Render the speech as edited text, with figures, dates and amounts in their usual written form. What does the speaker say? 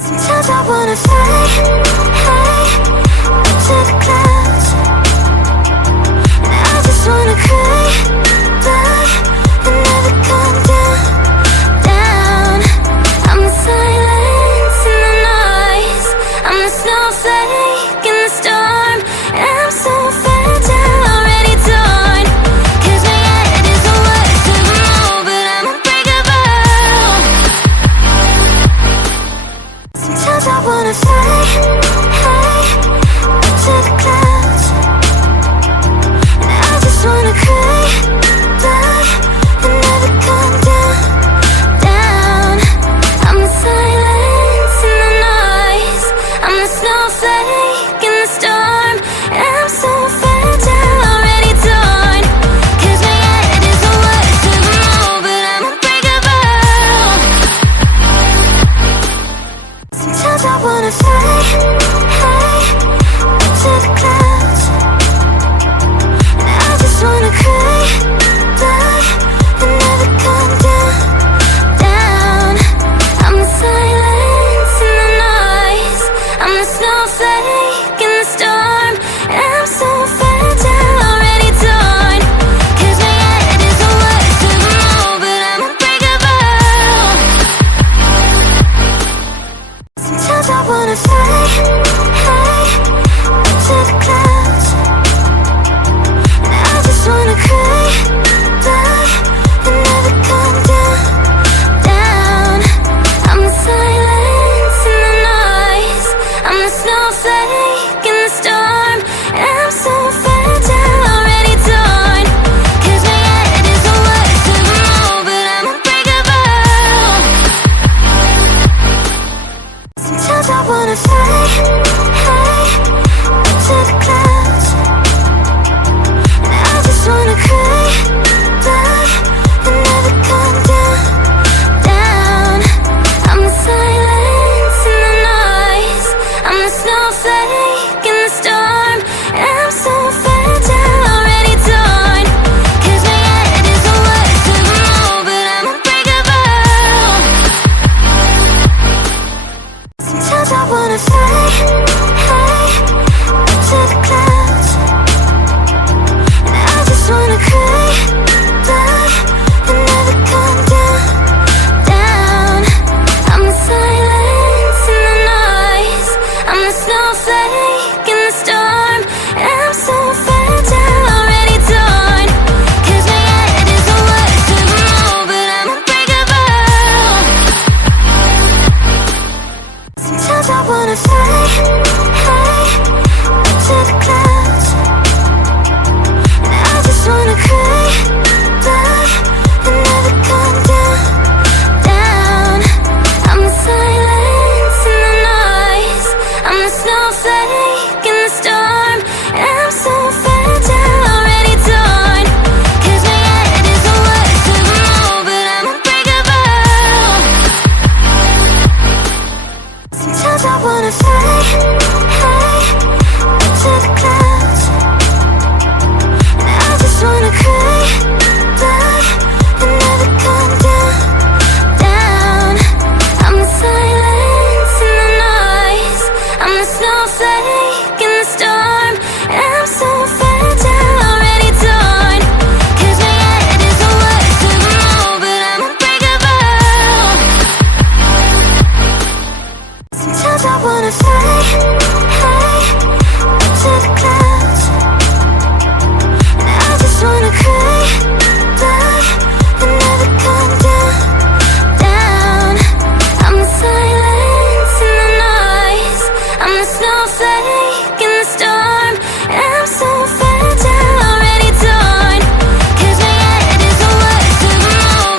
Sometimes I wanna fly high to the clouds, and I just wanna cry, die, and never come down, down. I'm the silence in the noise, I'm the snowflake in the storm, and I'm so fragile, already torn. 'Cause my head is the worst of them all, but I'm unbreakable. Sometimes I wanna fly high to the clouds, and I just wanna cry, die, and never come down, down. I'm the silence in the noise, I'm the snowflake in the storm, and I'm so fragile, already torn. 'Cause my head is the worst of them all, but I'm unbreakable. Sometimes I wanna fly high to the clouds, and I just wanna cry, die, and never come down, down. I'm the silence in the noise, I'm the snowflake in the storm, and I'm so fragile, already torn. 'Cause my head is the worst of them all, but I'm unbreakable. Sometimes I wanna fly high to the clouds, and I just wanna cry, die, and never come down, down. I'm the silence in the noise, I'm the snowflake in the storm, and I'm so fragile, already torn. 'Cause my head is the worst of them all, but I'm unbreakable. Sometimes I wanna fly high to the clouds, and I just wanna cry, die, and never come down, down. I'm the silence in the noise, I'm the snowflake in the storm, and I'm so fragile, already torn. 'Cause my head is the worst of them all, but I'm unbreakable. Sometimes I wanna fly high to the clouds, and I just wanna cry, die, and never come down, down. I'm the silence in the noise, I'm the snowflake in the storm, and I'm so fragile, already torn. 'Cause my head is the worst of them all, but I'm unbreakable. Sometimes I wanna fly high to the clouds, and I just wanna cry, die, and never come down, down. I'm the silence in the noise, I'm the snowflake in the storm, and I'm so fragile, already torn. 'Cause my head is the worst of them all, but I'm unbreakable. Sometimes I wanna fly high to the clouds, and I just wanna cry, die, and never come down, down. I'm the silence in the noise, I'm the snowflake in the storm, and I'm so fragile, already torn. 'Cause my head is the worst of them all, but I'm unbreakable. Sometimes I wanna fly